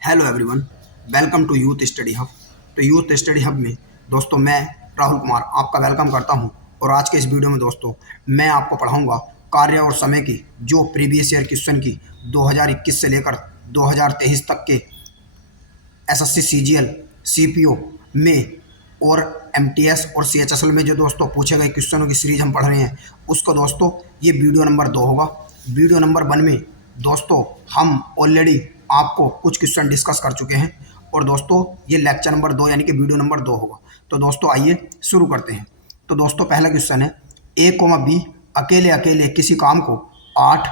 Hello everyone, welcome to youth study hub. तो youth study hub में दोस्तों मैं राहुल कुमार आपका वेलकम करता हूं। और आज के इस वीडियो में दोस्तों मैं आपको पढ़ाऊंगा कार्य और समय की जो प्रीवियस ईयर क्वेश्चन की 2021 से लेकर 2023 तक के एसएससी सीजीएल सीपीओ में और एमटीएस और सीएचएसएल में जो दोस्तों पूछे गए क्वेश्चनों की सीरीज हम पढ़ रहे हैं उसको दोस्तों ये वीडियो नंबर 2 होगा। वीडियो नंबर 1 में दोस्तों हम ऑलरेडी आपको कुछ क्वेश्चन डिस्कस कर चुके हैं और दोस्तों ये लेक्चर नंबर 2 यानी कि वीडियो नंबर 2 होगा। तो दोस्तों आइए शुरू करते हैं। तो दोस्तों पहला क्वेश्चन है ए कोमा बी अकेले अकेले किसी काम को 8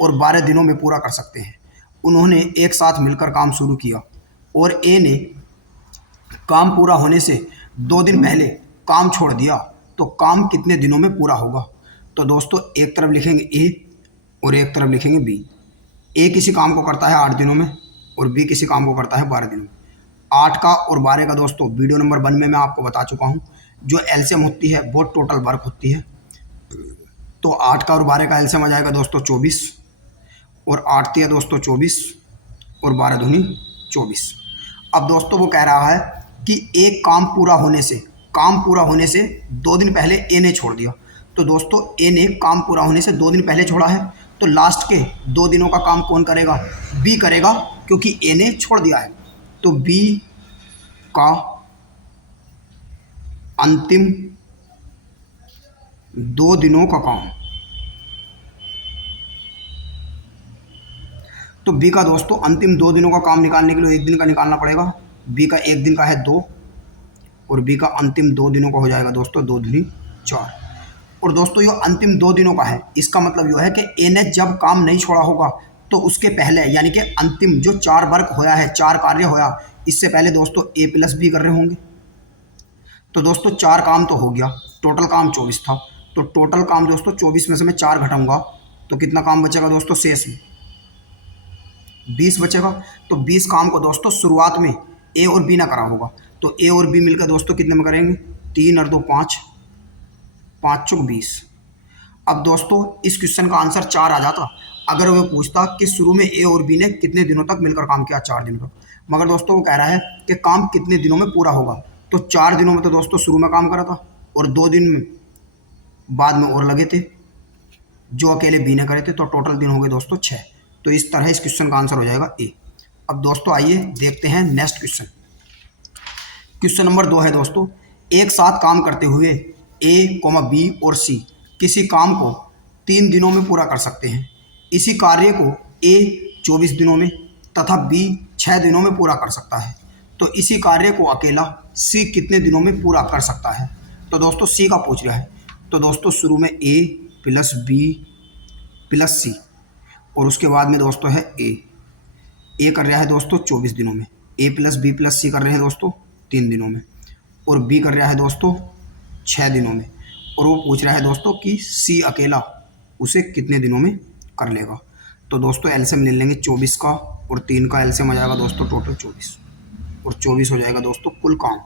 और 12 दिनों में पूरा कर सकते हैं। उन्होंने एक साथ मिलकर काम शुरू किया और ए ने काम पूरा होने से 2 दिन पहले काम छोड़ दिया तो काम कितने दिनों में पूरा होगा। तो दोस्तों एक तरफ लिखेंगे ए और एक तरफ लिखेंगे बी। ए किसी काम को करता है 8 दिनों में और बी किसी काम को करता है 12 दिनों में। 8 का और 12 का दोस्तों वीडियो नंबर 1 में मैं आपको बता चुका हूँ। जो एलसीएम होती है वो टोटल वर्क होती है। तो 8 का और 12 का एलसीएम आ जाएगा दोस्तों 24 और 8 तिया दोस्तों 24 और 12 दूनी 24। अब दोस्तों वो कह रहा है कि एक काम पूरा होने से 2 दिन पहले ए ने छोड़ दिया। तो दोस्तों ए ने काम पूरा होने से 2 दिन पहले छोड़ा है तो लास्ट के 2 दिनों का काम कौन करेगा? बी करेगा, क्योंकि ए ने छोड़ दिया है। तो बी का अंतिम 2 दिनों का काम, तो बी का दोस्तों अंतिम 2 दिनों का काम निकालने के लिए 1 दिन का निकालना पड़ेगा। बी का 1 दिन का है 2 और बी का अंतिम 2 दिनों का हो जाएगा दोस्तों 2 दूनी 4। और दोस्तों ये अंतिम 2 दिनों का है, इसका मतलब यह है कि ए ने जब काम नहीं छोड़ा होगा तो उसके पहले यानी कि अंतिम जो 4 वर्क होया है, 4 कार्य होया, इससे पहले दोस्तों ए प्लस बी कर रहे होंगे। तो दोस्तों 4 काम तो हो गया, टोटल काम 24 था। तो टोटल काम दोस्तों 24 में से मैं 4 घटाऊंगा तो कितना काम बचेगा दोस्तों? शेष में 20 बचेगा। तो 20 काम को दोस्तों शुरुआत में ए और बी ना करा होगा। तो ए और बी मिलकर दोस्तों कितने में करेंगे? 3 और 2 5, 5 चौक 20। अब दोस्तों इस क्वेश्चन का आंसर 4 आ जाता अगर वो पूछता कि शुरू में ए और बी ने कितने दिनों तक मिलकर काम किया? 4 दिन तक। मगर दोस्तों वो कह रहा है कि काम कितने दिनों में पूरा होगा। तो 4 दिनों में तो दोस्तों शुरू में काम करा था और 2 दिन में बाद में और लगे थे जो अकेले बी ने करे थे। तो टोटल दिन हो गए दोस्तों 6। तो इस तरह इस क्वेश्चन का आंसर हो जाएगा ए। अब दोस्तों आइए देखते हैं नेक्स्ट क्वेश्चन। क्वेश्चन नंबर 2 है दोस्तों, एक साथ काम करते हुए ए कोमा बी और सी किसी काम को 3 दिनों में पूरा कर सकते हैं। इसी कार्य को ए 24 दिनों में तथा बी 6 दिनों में पूरा कर सकता है। तो इसी कार्य को अकेला सी कितने दिनों में पूरा कर सकता है? तो दोस्तों सी का पूछ रहा है। तो दोस्तों शुरू में ए प्लस बी प्लस सी और उसके बाद में दोस्तों है ए कर रहा है दोस्तों 24 दिनों में, ए प्लस बी प्लस सी कर रहे हैं दोस्तों 3 दिनों में और बी कर रहा है दोस्तों 6 दिनों में। और वो पूछ रहा है दोस्तों कि सी अकेला उसे कितने दिनों में कर लेगा। तो दोस्तों एलसीएम ले लेंगे 24 का और 3 का एलसीएम आ जाएगा दोस्तों टोटल 24 और 24 हो जाएगा दोस्तों कुल काम।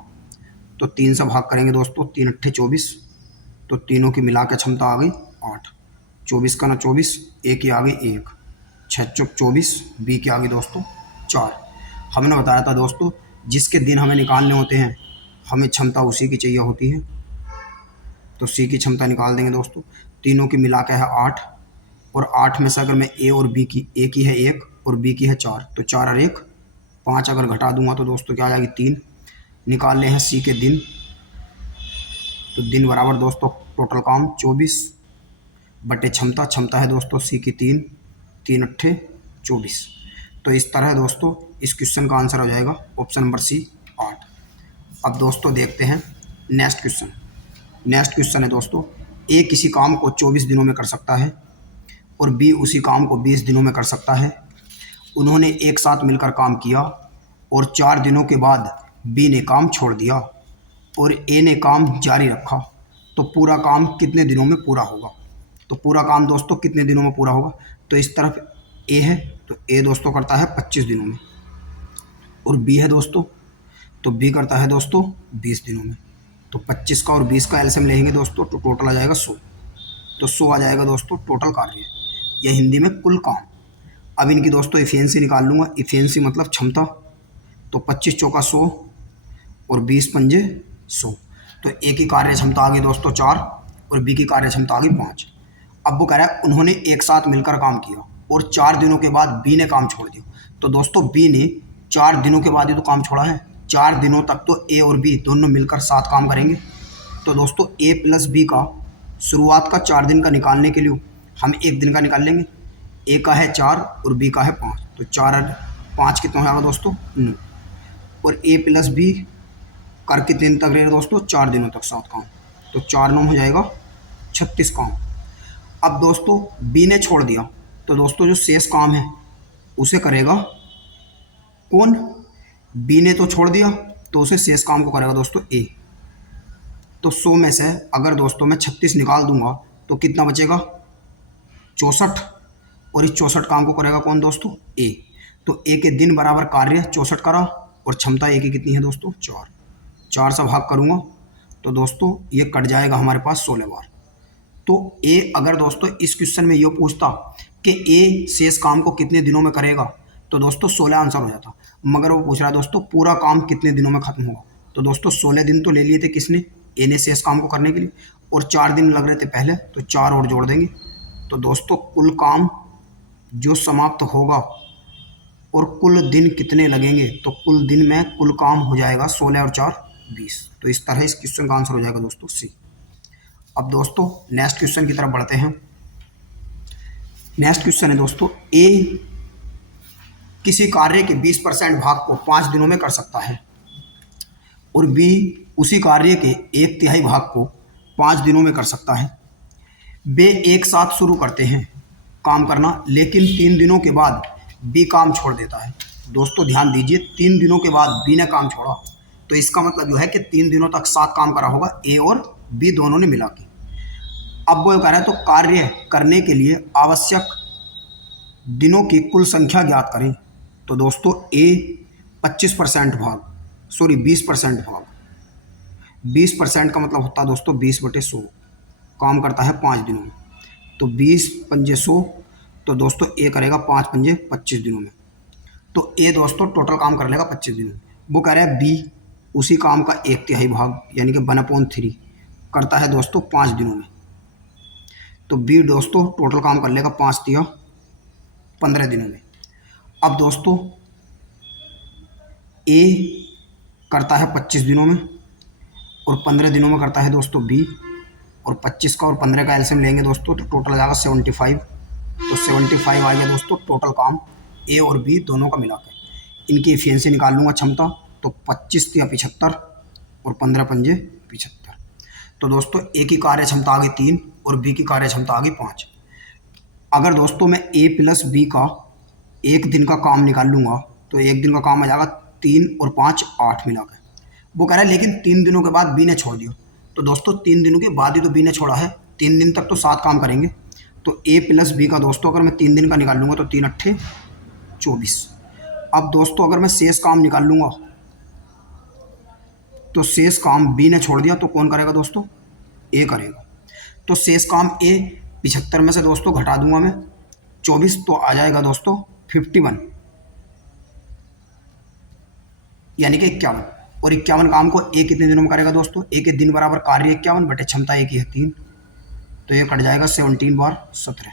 तो 3 से भाग करेंगे दोस्तों, 3 अट्ठे 24, तो तीनों की मिला के क्षमता आ गई 8। 24 का ना 24, ए की आ गई 1, 6 चौक 24, बी की आ गई दोस्तों 4। हमने बताया था दोस्तों जिसके दिन हमें निकालने होते हैं हमें क्षमता उसी की चाहिए होती है। तो सी की क्षमता निकाल देंगे दोस्तों, तीनों की मिला के है 8 और 8 में से अगर मैं ए और बी की, ए की है 1 और बी की है 4, तो 4 और 1 5 अगर घटा दूंगा तो दोस्तों क्या आ जाएगी 3। निकालने हैं सी के दिन, तो दिन बराबर दोस्तों टोटल काम 24 बटे क्षमता है दोस्तों सी की 3, 3 अट्ठे 24। तो इस तरह दोस्तों इस क्वेश्चन का आंसर हो जाएगा ऑप्शन नंबर सी 8। अब दोस्तों देखते हैं नेक्स्ट क्वेश्चन। नेक्स्ट क्वेश्चन है दोस्तों, ए किसी काम को 24 दिनों में कर सकता है और बी उसी काम को 20 दिनों में कर सकता है। उन्होंने एक साथ मिलकर काम किया और 4 दिनों के बाद बी ने काम छोड़ दिया और ए ने काम जारी रखा। तो पूरा काम कितने दिनों में पूरा होगा? तो पूरा काम दोस्तों कितने दिनों में पूरा होगा? तो इस तरफ ए है तो ए दोस्तों करता है 25 दिनों में और बी है दोस्तों तो बी करता है दोस्तों 20 दिनों में। तो 25 का और 20 का एलसीएम लेंगे दोस्तों तो टोटल आ जाएगा 100। तो 100 आ जाएगा दोस्तों टोटल कार्य, यह हिंदी में कुल काम। अब इनकी दोस्तों इफिशिएंसी निकाल लूँगा। इफिशिएंसी मतलब क्षमता। तो 25 चौका 100 और 20 पंजे 100। तो ए की कार्य क्षमता आ गई दोस्तों 4 और बी की कार्य क्षमता आ गई 5। अब वो कह रहा है उन्होंने एक साथ मिलकर काम किया और 4 दिनों के बाद बी ने काम छोड़ दिया। तो दोस्तों बी ने 4 दिनों के बाद ही तो काम छोड़ा है। 4 दिनों तक तो ए और बी दोनों मिलकर साथ काम करेंगे। तो दोस्तों ए प्लस बी का शुरुआत का 4 दिन का निकालने के लिए हम 1 दिन का निकाल लेंगे। ए का है 4 और बी का है 5। तो 4 और 5 कितना हो जाएगा दोस्तों 9। और ए प्लस बी कर कितने दिन तक रहेगा दोस्तों 4 दिनों तक साथ काम। तो 4 9 हो जाएगा 36 काम। अब दोस्तों बी ने छोड़ दिया तो दोस्तों जो शेष काम है उसे करेगा कौन? बी ने तो छोड़ दिया तो उसे शेष काम को करेगा दोस्तों ए। तो 100 में से अगर दोस्तों मैं 36 निकाल दूंगा तो कितना बचेगा 64। और इस 64 काम को करेगा कौन दोस्तों ए। तो ए के दिन बराबर कार्य 64 करा और क्षमता ए की कितनी है दोस्तों 4। 4 से भाग करूँगा तो दोस्तों ये कट जाएगा हमारे पास 16 बार। तो ए अगर दोस्तों इस क्वेश्चन में ये पूछता कि ए शेष काम को कितने दिनों में करेगा तो दोस्तों 16 आंसर हो जाता। मगर वो पूछ रहा है दोस्तों पूरा काम कितने दिनों में खत्म होगा। तो दोस्तों 16 दिन तो ले लिए थे किसने ए ने शेष काम को करने के लिए और 4 दिन लग रहे थे पहले तो 4 और जोड़ देंगे। तो दोस्तों कुल काम जो समाप्त होगा और कुल दिन कितने लगेंगे तो कुल दिन में कुल काम हो जाएगा 16 और 4 20। तो इस तरह इस क्वेश्चन का आंसर हो जाएगा दोस्तों सी। अब दोस्तों नेक्स्ट क्वेश्चन की तरफ बढ़ते हैं। नेक्स्ट क्वेश्चन है दोस्तों ए किसी कार्य के 20% भाग को 5 दिनों में कर सकता है और बी उसी कार्य के 1/3 भाग को 5 दिनों में कर सकता है। वे एक साथ शुरू करते हैं काम करना लेकिन 3 दिनों के बाद बी काम छोड़ देता है। दोस्तों ध्यान दीजिए 3 दिनों के बाद बी ने काम छोड़ा तो इसका मतलब जो है कि 3 दिनों तक साथ काम करा होगा ए और बी दोनों ने मिला के। अब वो कह रहा है तो कार्य करने के लिए आवश्यक दिनों की कुल संख्या ज्ञात करें। तो दोस्तों ए 20% भाग 20% का मतलब होता है दोस्तों 20/100 काम करता है 5 दिनों में। तो 20 पंजे 100 तो दोस्तों ए करेगा 5 पंजे 25 दिनों में। तो ए दोस्तों टोटल काम कर लेगा 25 दिनों में। वो कह रहा है बी उसी काम का 1/3 भाग यानी कि 1/3 करता है दोस्तों 5 दिनों में। तो बी दोस्तों टोटल काम कर लेगा 5 तिया 15 दिनों में। अब दोस्तों ए करता है 25 दिनों में और 15 दिनों में करता है दोस्तों बी। और 25 का और 15 का एलसीएम लेंगे दोस्तों तो टोटल आ जाएगा 75। तो 75 आ गया दोस्तों टोटल काम ए और बी दोनों का मिलाकर। इनकी एफिशिएंसी निकाल लूँगा क्षमता। तो 25 तिया 75 और 15 पंजे 75। तो दोस्तों ए की कार्य क्षमता आ गई 3 और बी की कार्य क्षमता आ गई 5। अगर दोस्तों मैं ए प्लस बी का 1 दिन का काम निकाल लूँगा तो 1 दिन का काम आ जाएगा 3 और 5 8 मिलाकर। वो कह रहा है लेकिन 3 दिनों के बाद बी ने छोड़ दिया। तो दोस्तों 3 दिनों के बाद ही तो बी ने छोड़ा है। 3 दिन तक तो साथ काम करेंगे। तो ए प्लस बी का दोस्तों अगर मैं 3 दिन का निकाल लूँगा तो 3 8 24। अब दोस्तों अगर मैं शेष काम निकाल लूँगा तो शेष काम बी ने छोड़ दिया तो कौन करेगा दोस्तों ए करेगा। तो शेष काम ए 75 में से दोस्तों घटा दूंगा मैं 24 तो आ जाएगा दोस्तों 51 यानी कि 51। और 51 काम को ए कितने दिनों में करेगा दोस्तों ए के दिन बराबर कार्य 51 बटे क्षमता ए की है 3 तो ये कट जाएगा 17 बार 17।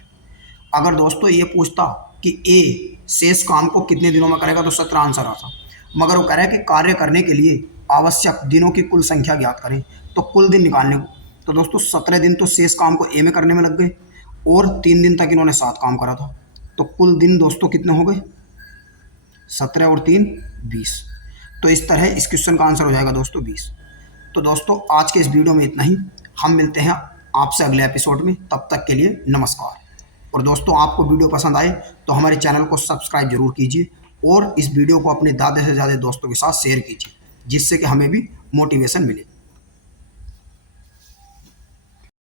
अगर दोस्तों ये पूछता कि ए शेष काम को कितने दिनों में करेगा तो 17 आंसर आता। मगर वो कह रहा है कि कार्य करने के लिए आवश्यक दिनों की कुल संख्या ज्ञात करें तो कुल दिन निकालने को। तो दोस्तों 17 दिन तो शेष काम को ए में करने में लग गए और 3 दिन तक इन्होंने साथ काम करा था। तो कुल दिन दोस्तों कितने हो गए 17 और 3 20। तो इस तरह इस क्वेश्चन का आंसर हो जाएगा दोस्तों 20। तो दोस्तों आज के इस वीडियो में इतना ही। हम मिलते हैं आपसे अगले एपिसोड में। तब तक के लिए नमस्कार। और दोस्तों आपको वीडियो पसंद आए तो हमारे चैनल को सब्सक्राइब जरूर कीजिए और इस वीडियो को अपने ज़्यादा से ज़्यादा दोस्तों के साथ शेयर कीजिए जिससे कि हमें भी मोटिवेशन मिले।